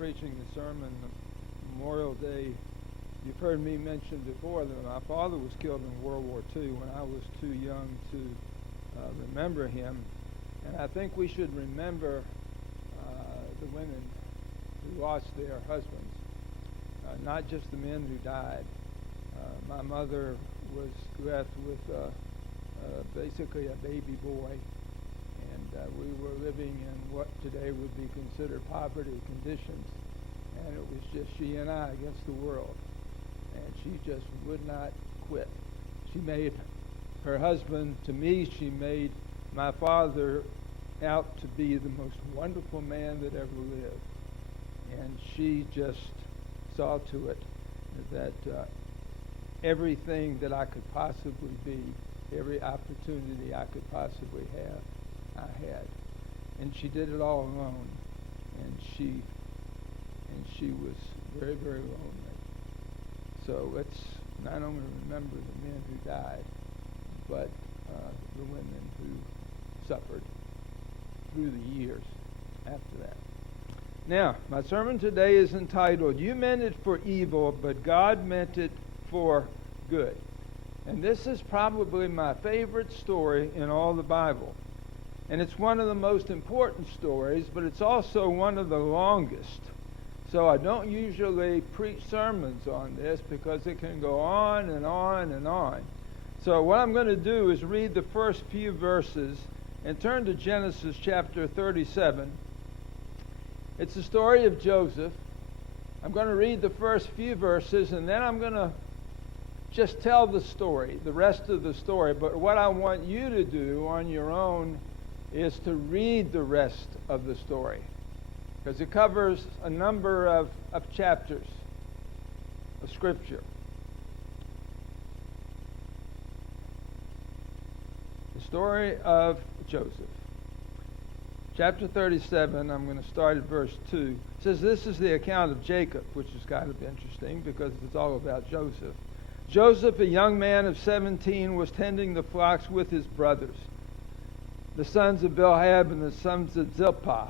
preaching the sermon Memorial Day, you've heard me mention before that my father was killed in World War II when I was too young to remember him. And I think we should remember the women who lost their husbands, not just the men who died. My mother was left with basically a baby boy, and we were living in what today would be considered poverty conditions, and it was just she and I against the world, and she just would not quit. She made her husband, to me, she made my father out to be the most wonderful man that ever lived, and she just saw to it that everything that I could possibly be, every opportunity I could possibly have, I had. And she did it all alone. And she was very, very lonely. So let's not only remember the men who died, but the women who suffered through the years after that. Now, my sermon today is entitled, "You Meant It for Evil, but God Meant It for Good." And this is probably my favorite story in all the Bible. And it's one of the most important stories, but it's also one of the longest. So I don't usually preach sermons on this because it can go on and on and on. So what I'm going to do is read the first few verses and turn to Genesis chapter 37. It's the story of Joseph. I'm going to read the first few verses, and then I'm going to just tell the story, the rest of the story. But what I want you to do on your own is to read the rest of the story, because it covers a number of chapters of Scripture. The story of Joseph. Chapter 37, I'm going to start at verse 2. It says, "This is the account of Jacob," which is kind of interesting because it's all about Joseph. "Joseph, a young man of 17, was tending the flocks with his brothers, the sons of Bilhah and the sons of Zilpah,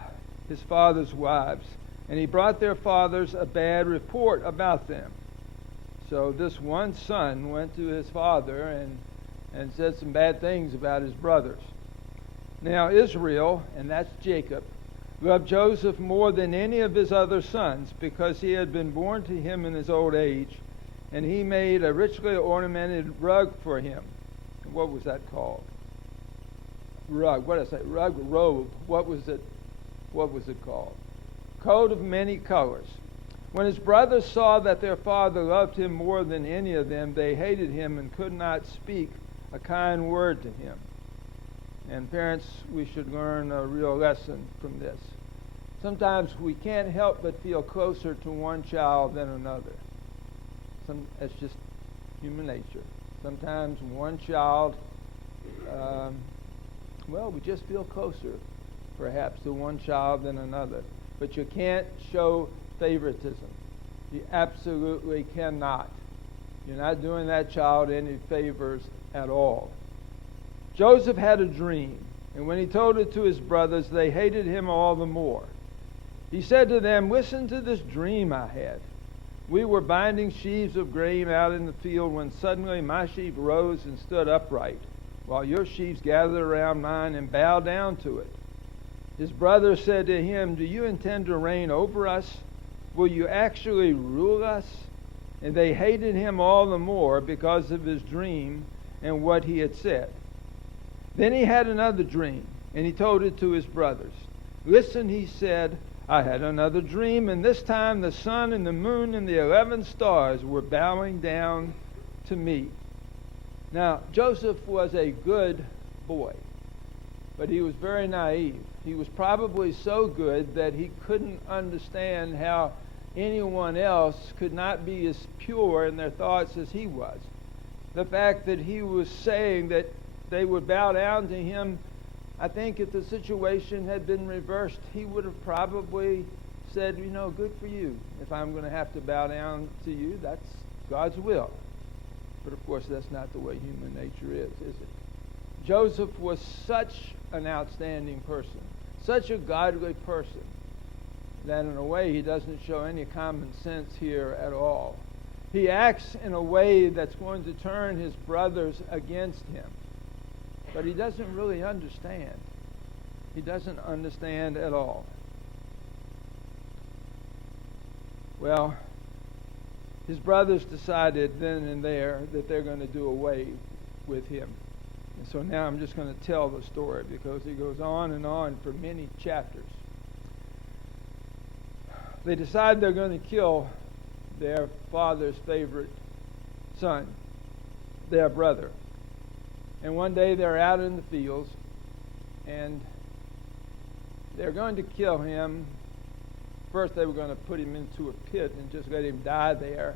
his father's wives. And he brought their fathers a bad report about them." So this one son went to his father and said some bad things about his brothers. "Now Israel," and that's Jacob, "loved Joseph more than any of his other sons, because he had been born to him in his old age. And he made a richly ornamented rug for him." And what was that called? Rug. What did I say? Rug, robe. What was it? What was it called? Coat of many colors. When his brothers saw that their father loved him more than any of them, they hated him and could not speak a kind word to him. And parents, we should learn a real lesson from this. Sometimes we can't help but feel closer to one child than another. It's just human nature. Sometimes one child, we just feel closer, perhaps, to one child than another. But you can't show favoritism. You absolutely cannot. You're not doing that child any favors at all. Joseph had a dream, and when he told it to his brothers, they hated him all the more. He said to them, "Listen to this dream I had. We were binding sheaves of grain out in the field when suddenly my sheaf rose and stood upright, while your sheaves gathered around mine and bowed down to it." His brothers said to him, "Do you intend to reign over us? Will you actually rule us?" And they hated him all the more because of his dream and what he had said. Then he had another dream, and he told it to his brothers. "Listen," he said, "I had another dream, and this time the sun and the moon and the 11 stars were bowing down to me." Now, Joseph was a good boy, but he was very naive. He was probably so good that he couldn't understand how anyone else could not be as pure in their thoughts as he was. The fact that he was saying that they would bow down to him, I think if the situation had been reversed, he would have probably said, good for you. If I'm going to have to bow down to you, that's God's will. But of course, that's not the way human nature is it? Joseph was such an outstanding person, such a godly person. that in a way he doesn't show any common sense here at all. He acts in a way that's going to turn his brothers against him. But he doesn't really understand. He doesn't understand at all. Well, his brothers decided then and there that they're going to do away with him. And so now I'm just going to tell the story because it goes on and on for many chapters. They decide they're going to kill their father's favorite son, their brother. And one day they're out in the fields and they're going to kill him. First they were going to put him into a pit and just let him die there.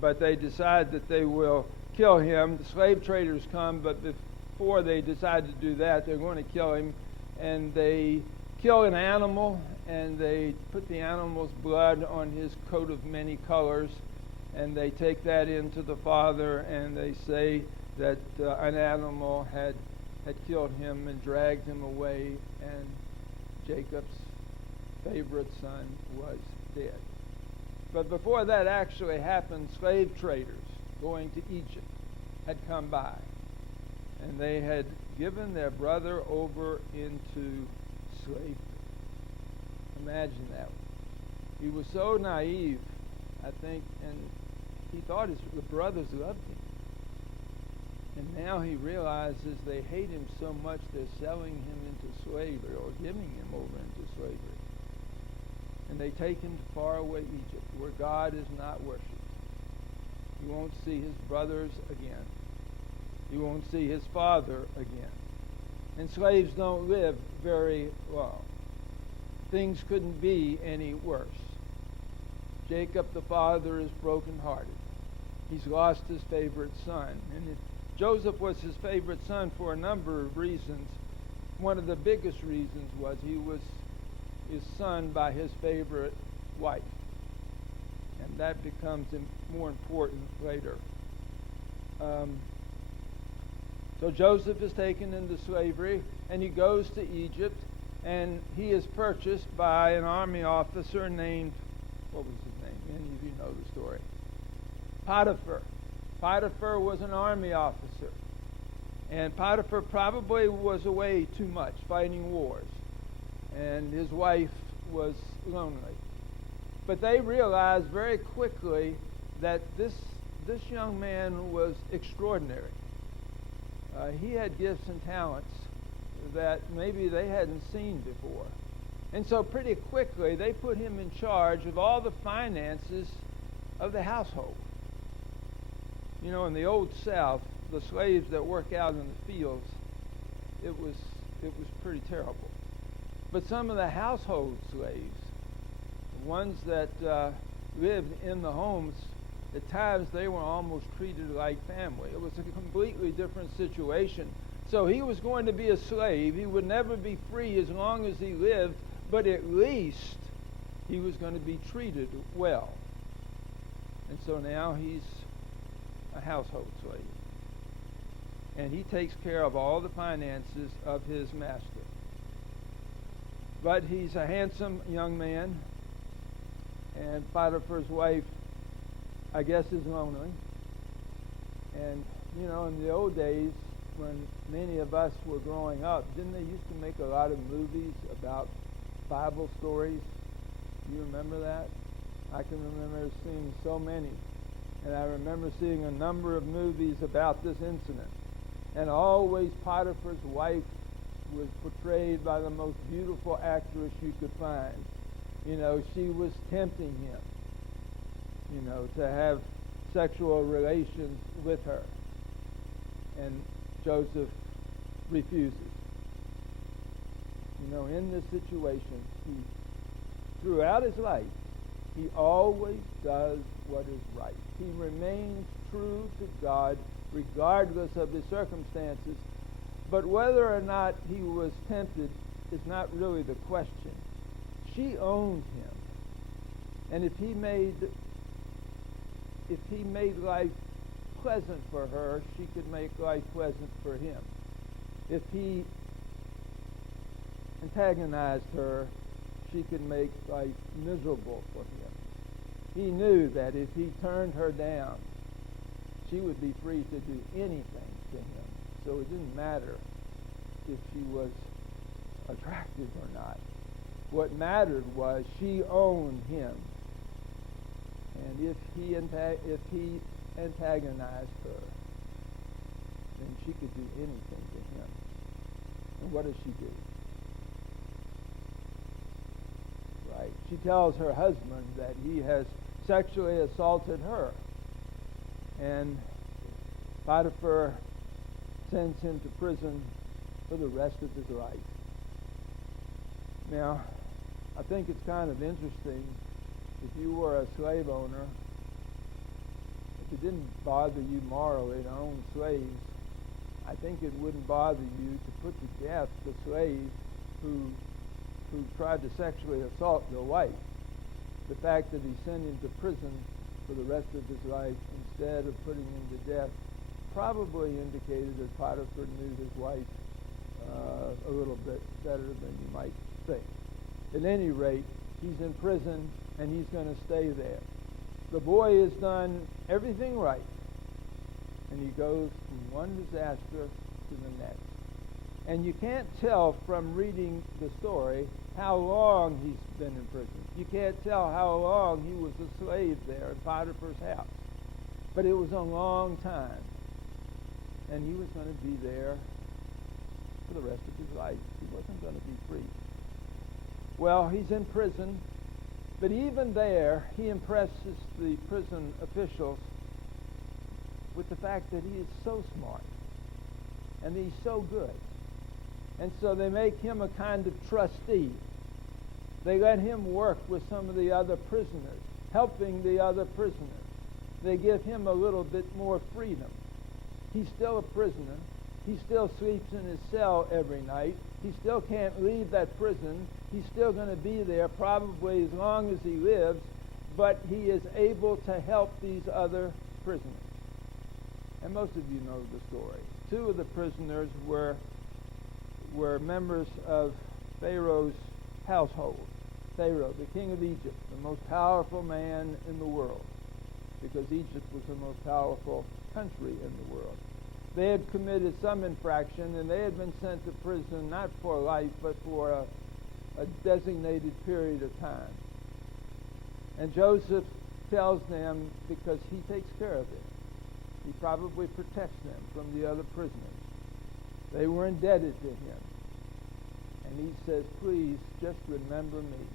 But they decide that they will kill him. The slave traders come, but before they decide to do that, they're going to kill him. And they kill an animal, and they put the animal's blood on his coat of many colors, and they take that into the father, and they say that an animal had killed him and dragged him away, and Jacob's favorite son was dead. But before that actually happened, slave traders going to Egypt had come by, and they had given their brother over into slavery. Imagine that. He was so naive, I think, and he thought the brothers loved him. And now he realizes they hate him so much they're selling him into slavery or giving him over into slavery. And they take him to faraway Egypt where God is not worshipped. He won't see his brothers again. He won't see his father again. And slaves don't live very long. Things couldn't be any worse. Jacob the father is brokenhearted. He's lost his favorite son. And Joseph was his favorite son for a number of reasons. One of the biggest reasons was he was his son by his favorite wife. And that becomes more important later. So Joseph is taken into slavery, and he goes to Egypt, and he is purchased by an army officer named, what was his name? Many of you know the story. Potiphar. Potiphar was an army officer. And Potiphar probably was away too much fighting wars. And his wife was lonely. But they realized very quickly that this young man was extraordinary. He had gifts and talents that maybe they hadn't seen before. And so pretty quickly they put him in charge of all the finances of the household. You know, in the old South, the slaves that work out in the fields, it was pretty terrible. But some of the household slaves, the ones that lived in the homes, at times they were almost treated like family. It was a completely different situation. So he was going to be a slave. He would never be free as long as he lived, but at least he was going to be treated well. And so now he's a household slave. And he takes care of all the finances of his master. But he's a handsome young man, and Potiphar's wife, I guess, is lonely. And, you know, in the old days, when many of us were growing up, didn't they used to make a lot of movies about Bible stories? Do you remember that? I can remember seeing so many. And I remember seeing a number of movies about this incident. And always Potiphar's wife was portrayed by the most beautiful actress you could find. You know, she was tempting him, you know, to have sexual relations with her. And Joseph refuses. You know, in this situation, throughout his life, he always does what is right. He remains true to God regardless of his circumstances. But whether or not he was tempted is not really the question. She owned him. And if he made life pleasant for her, she could make life pleasant for him. If he antagonized her, she could make life miserable for him. He knew that if he turned her down, she would be free to do anything to him. So it didn't matter if she was attractive or not. What mattered was she owned him. And if he antagonized her, then she could do anything to him. And what does she do? Right? She tells her husband that he has sexually assaulted her. And Potiphar sends him to prison for the rest of his life. Now, I think it's kind of interesting, if you were a slave owner, if it didn't bother you morally to own slaves, I think it wouldn't bother you to put to death the slave who tried to sexually assault your wife. The fact that he sent him to prison for the rest of his life instead of putting him to death probably indicated that Potiphar knew his wife a little bit better than you might think. At any rate, he's in prison and he's going to stay there. The boy has done everything right, and he goes from one disaster to the next. And you can't tell from reading the story how long he's been in prison. You can't tell how long he was a slave there in Potiphar's house. But it was a long time. And he was going to be there for the rest of his life. He wasn't going to be free. Well, he's in prison, but even there, he impresses the prison officials with the fact that he is so smart and he's so good. And so they make him a kind of trustee. They let him work with some of the other prisoners, helping the other prisoners. They give him a little bit more freedom. He's still a prisoner. He still sleeps in his cell every night. He still can't leave that prison. He's still going to be there probably as long as he lives, but he is able to help these other prisoners. And most of you know the story. Two of the prisoners were members of Pharaoh's household. Pharaoh, the king of Egypt, the most powerful man in the world, because Egypt was the most powerful country in the world. They had committed some infraction, and they had been sent to prison not for life, but for a designated period of time. And Joseph tells them, because he takes care of it, he probably protects them from the other prisoners. They were indebted to him. And he says, please, just remember me.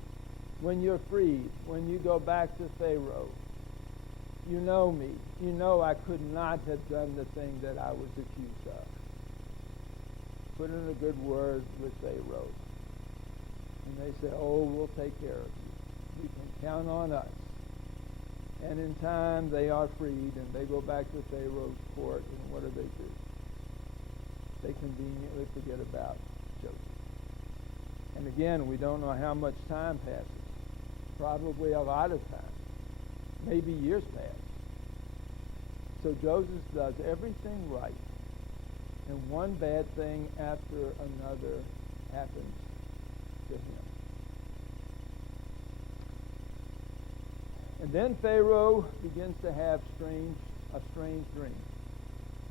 When you're freed, when you go back to Pharaoh, you know me. You know I could not have done the thing that I was accused of. Put in a good word with Pharaoh. And they say, oh, we'll take care of you. You can count on us. And in time, they are freed, and they go back to Pharaoh's court, and what do? They conveniently forget about Joseph. And again, we don't know how much time passes. Probably a lot of time. Maybe years pass. So Joseph does everything right, and one bad thing after another happens to him. And then Pharaoh begins to have a strange dream.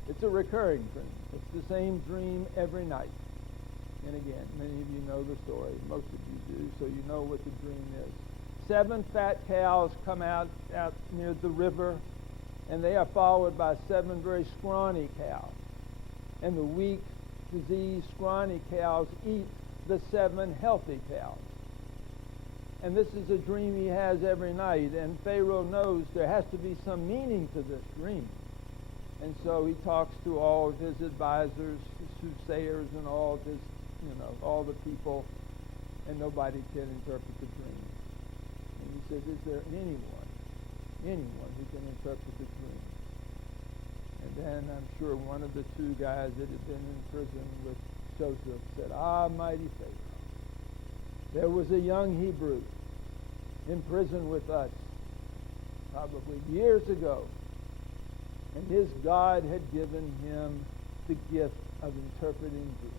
It's a recurring dream. It's the same dream every night. And again, many of you know the story. Most of you do, so you know what the dream is. 7 fat cows come out near the river, and they are followed by 7 very scrawny cows. And the weak, diseased, scrawny cows eat the 7 healthy cows. And this is a dream he has every night, and Pharaoh knows there has to be some meaning to this dream. And so he talks to all of his advisors, his soothsayers, and all of his, all the people, and nobody can interpret the dream. And he says, is there anyone who can interpret the dream? And then I'm sure one of the 2 guys that had been in prison with Joseph said, mighty Pharaoh, there was a young Hebrew in prison with us probably years ago, and his God had given him the gift of interpreting dreams.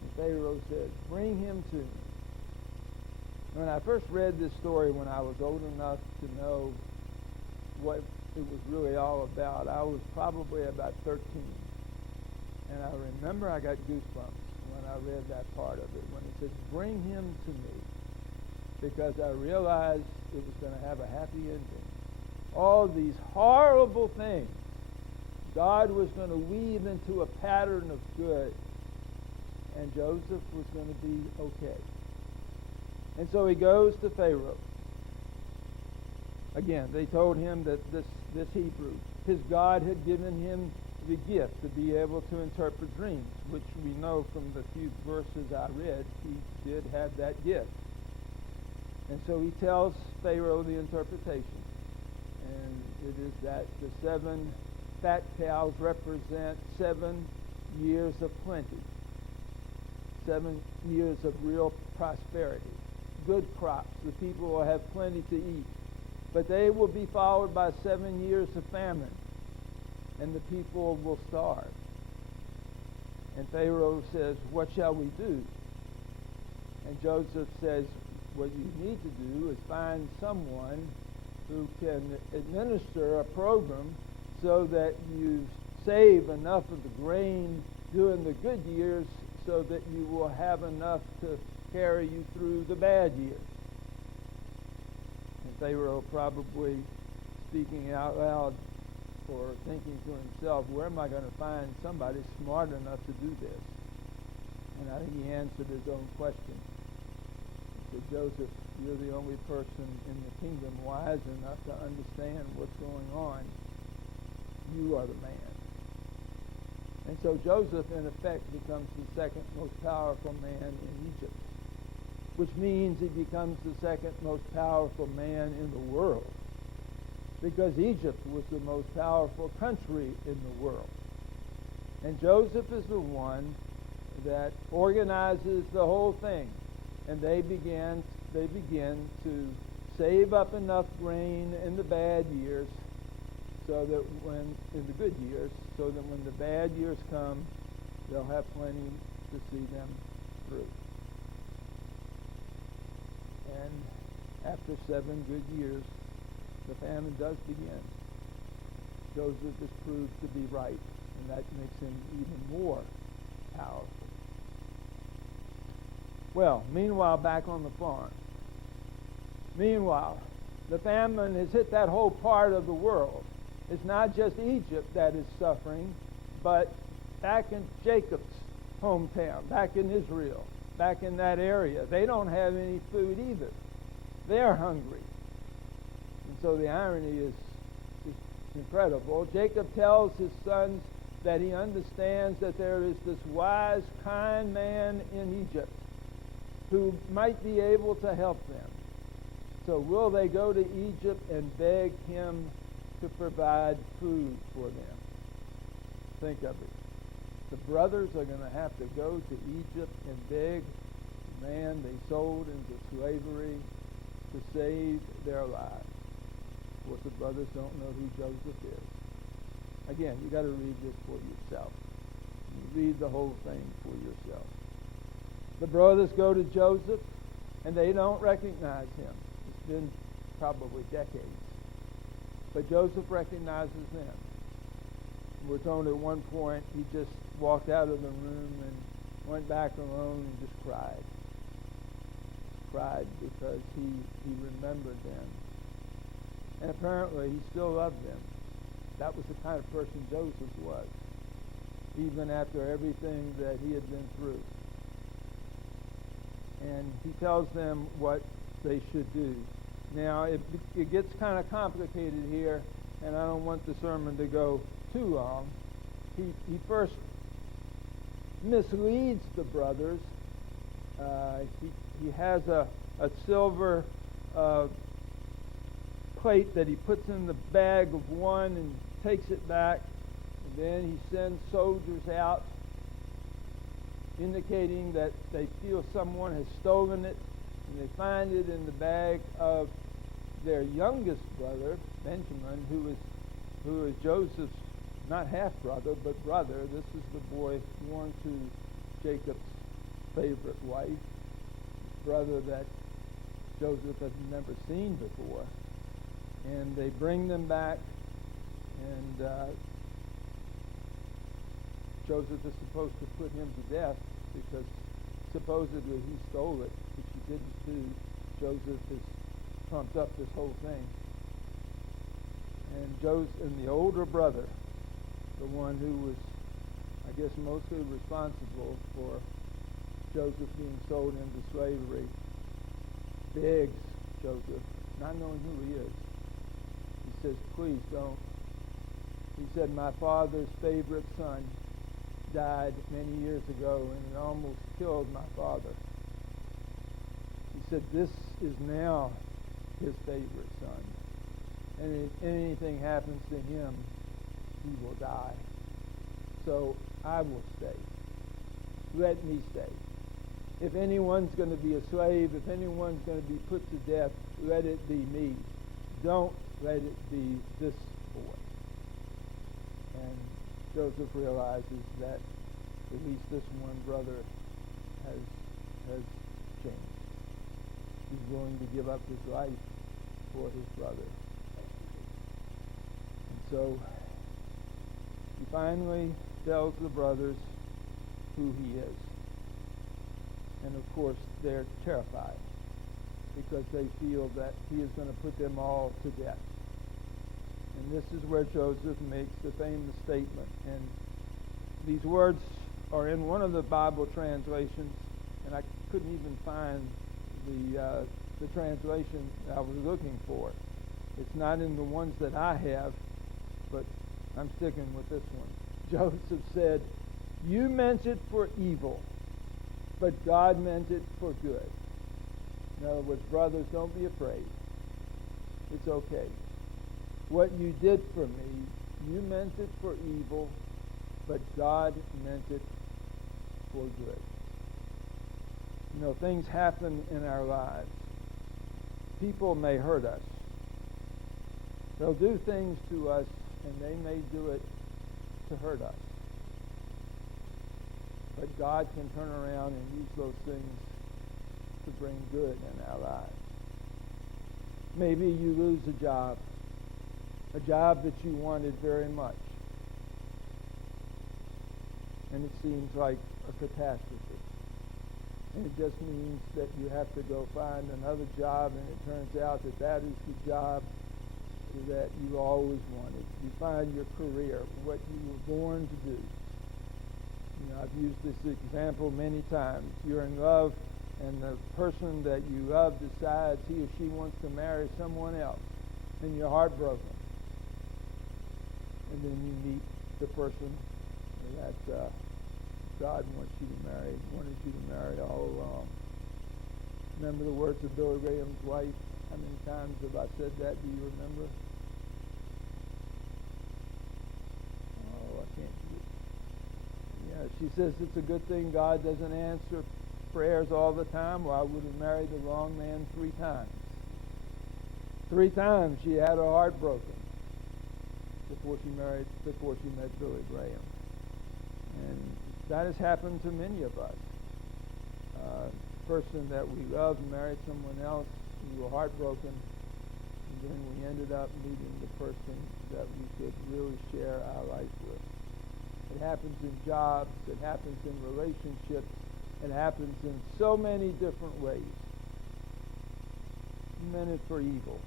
And Pharaoh said, bring him to me. When I first read this story when I was old enough to know what it was really all about, I was probably about 13. And I remember I got goosebumps when I read that part of it, when it said, bring him to me, because I realized it was going to have a happy ending. All these horrible things, God was going to weave into a pattern of good, and Joseph was going to be okay. And so he goes to Pharaoh. Again, they told him that this Hebrew, his God had given him the gift to be able to interpret dreams, which we know from the few verses I read, he did have that gift. And so he tells Pharaoh the interpretation. And it is that the 7 fat cows represent 7 years of plenty, 7 years of real prosperity, good crops. The people will have plenty to eat. But they will be followed by 7 years of famine, and the people will starve. And Pharaoh says, what shall we do? And Joseph says, what you need to do is find someone who can administer a program so that you save enough of the grain during the good years so that you will have enough to carry you through the bad years. And Pharaoh, probably speaking out loud or thinking to himself, where am I going to find somebody smart enough to do this? And I think he answered his own question. He said, Joseph, you're the only person in the kingdom wise enough to understand what's going on. You are the man. And so Joseph, in effect, becomes the second most powerful man in Egypt, which means he becomes the second most powerful man in the world, because Egypt was the most powerful country in the world. And Joseph is the one that organizes the whole thing. And they begin to save up enough grain in the bad years, so that in the good years, so that when the bad years come, they'll have plenty to see them through. And after 7 good years, the famine does begin. Joseph is proved to be right, and that makes him even more powerful. Well, meanwhile, back on the farm. Meanwhile, the famine has hit that whole part of the world. It's not just Egypt that is suffering, but back in Jacob's hometown, back in Israel, back in that area, they don't have any food either. They're hungry. And so the irony is incredible. Jacob tells his sons that he understands that there is this wise, kind man in Egypt who might be able to help them. So will they go to Egypt and beg him to provide food for them? Think of it. The brothers are going to have to go to Egypt and beg the man they sold into slavery to save their lives. Of course, the brothers don't know who Joseph is. Again, you've got to read this for yourself. You read the whole thing for yourself. The brothers go to Joseph, and they don't recognize him. It's been probably decades. But Joseph recognizes them. We're told at one point he just walked out of the room and went back alone and just cried. Cried because he remembered them. And apparently he still loved them. That was the kind of person Joseph was, even after everything that he had been through. And he tells them what they should do. Now, it gets kind of complicated here, and I don't want the sermon to go too long. He first misleads the brothers. He has a silver plate that he puts in the bag of one and takes it back. And then he sends soldiers out indicating that they feel someone has stolen it, and they find it in the bag of their youngest brother, Benjamin, who is Joseph's not half-brother, but brother. This is the boy born to Jacob's favorite wife, brother that Joseph has never seen before. And they bring them back, and Joseph is supposed to put him to death because supposedly he stole it, which he didn't do. Joseph has trumped up this whole thing. And the older brother, the one who was, I guess, mostly responsible for Joseph being sold into slavery, begs Joseph, not knowing who he is. He says, please don't. He said, my father's favorite son died many years ago, and it almost killed my father. He said, this is now his favorite son. And if anything happens to him, he will die. So I will stay. Let me stay. If anyone's going to be a slave, if anyone's going to be put to death, let it be me. Don't let it be this boy. And Joseph realizes that at least this one brother has changed. He's willing to give up his life for his brother. And so he finally tells the brothers who he is. And of course, they're terrified because they feel that he is going to put them all to death. And this is where Joseph makes the famous statement. And these words are in one of the Bible translations, and I couldn't even find the translation I was looking for. It's not in the ones that I have, but I'm sticking with this one. Joseph said, you meant it for evil, but God meant it for good. In other words, brothers, don't be afraid. It's okay. What you did for me, you meant it for evil, but God meant it for good. You know, things happen in our lives. People may hurt us. They'll do things to us, and they may do it to hurt us. But God can turn around and use those things to bring good in our lives. Maybe you lose a job that you wanted very much. And it seems like a catastrophe. And it just means that you have to go find another job, and it turns out that that is the job that you always wanted. You find your career, what you were born to do. You know, I've used this example many times. You're in love, and the person that you love decides he or she wants to marry someone else, and you're heartbroken. And then you meet the person that God wants you to marry, wanted you to marry all along. Remember the words of Billy Graham's wife? How many times have I said that? Do you remember? Oh, I can't do it. Yeah, she says it's a good thing God doesn't answer prayers all the time, or I would have married the wrong man 3 times. 3 times she had her heart broken before she met Billy Graham. And that has happened to many of us. The person that we loved married someone else, we were heartbroken, and then we ended up meeting the person that we could really share our life with. It happens in jobs, it happens in relationships, it happens in so many different ways. He meant it for evil,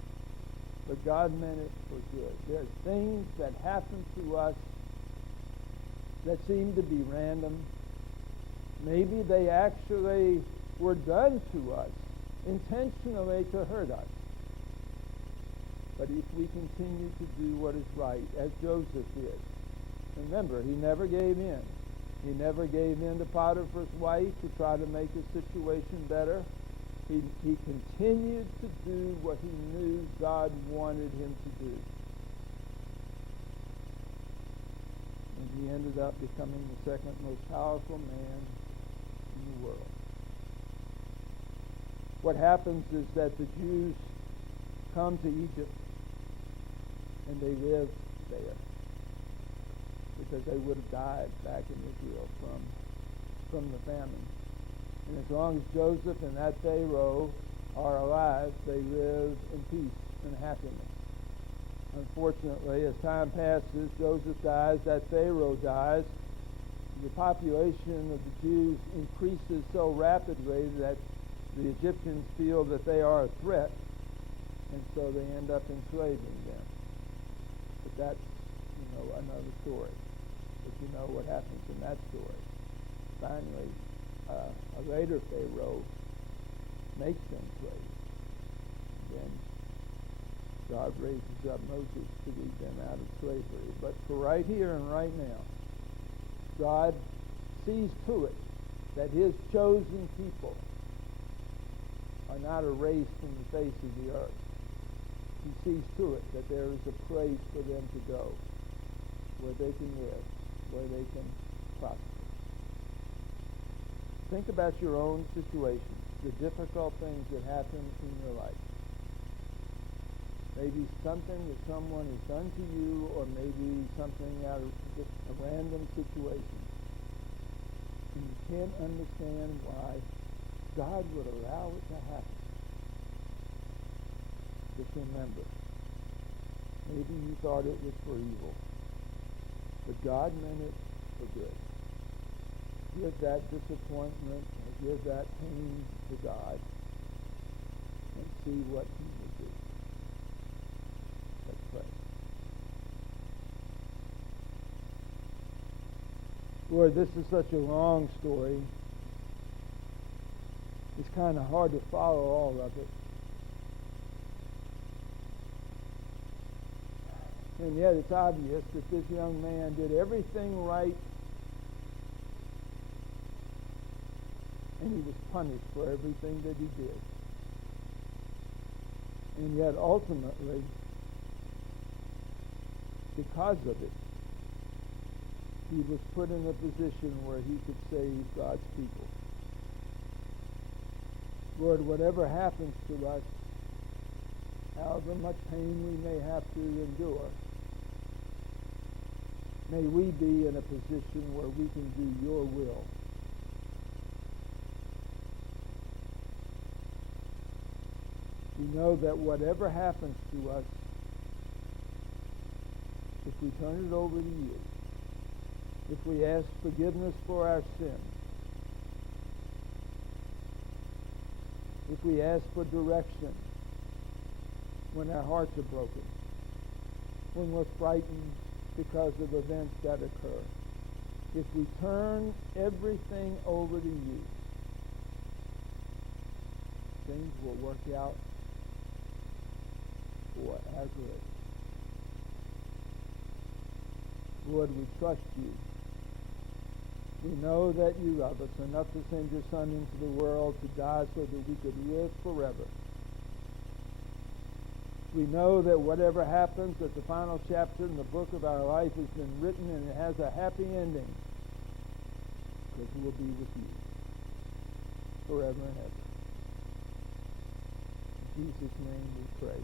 but God meant it for good. There are things that happen to us that seem to be random. Maybe they actually were done to us intentionally to hurt us. But if we continue to do what is right, as Joseph did, remember, he never gave in. He never gave in to Potiphar's wife to try to make his situation better. He continued to do what he knew God wanted him to do. And he ended up becoming the second most powerful man in the world. What happens is that the Jews come to Egypt and they live there because they would have died back in Israel from the famine. And as long as Joseph and that Pharaoh are alive, they live in peace and happiness. Unfortunately, as time passes, Joseph dies, that Pharaoh dies, the population of the Jews increases so rapidly that the Egyptians feel that they are a threat, and so they end up enslaving them. But that's, another story. But you know what happens in that story. Finally, a later Pharaoh makes them slaves. Then God raises up Moses to lead them out of slavery. But for right here and right now, God sees to it that his chosen people are not erased from the face of the earth. He sees to it that there is a place for them to go, where they can live, where they can prosper. Think about your own situation, the difficult things that happen in your life. Maybe something that someone has done to you, or maybe something out of just a random situation. And you can't understand why God would allow it to happen. Just remember, maybe you thought it was for evil, but God meant it for good. Give that disappointment, or give that pain to God, and see what he will do. Let's pray. Lord, this is such a long story. It's kind of hard to follow all of it. And yet it's obvious that this young man did everything right, and he was punished for everything that he did. And yet ultimately, because of it, he was put in a position where he could save God's people. Lord, whatever happens to us, however much pain we may have to endure, may we be in a position where we can do your will. We know that whatever happens to us, if we turn it over to you, if we ask forgiveness for our sins, if we ask for direction when our hearts are broken, when we're frightened because of events that occur, if we turn everything over to you, things will work out for our good. Lord, we trust you. We know that you love us enough to send your Son into the world to die so that we could live forever. We know that whatever happens, that the final chapter in the book of our life has been written and it has a happy ending, because we'll be with you forever and ever. In Jesus' name we pray.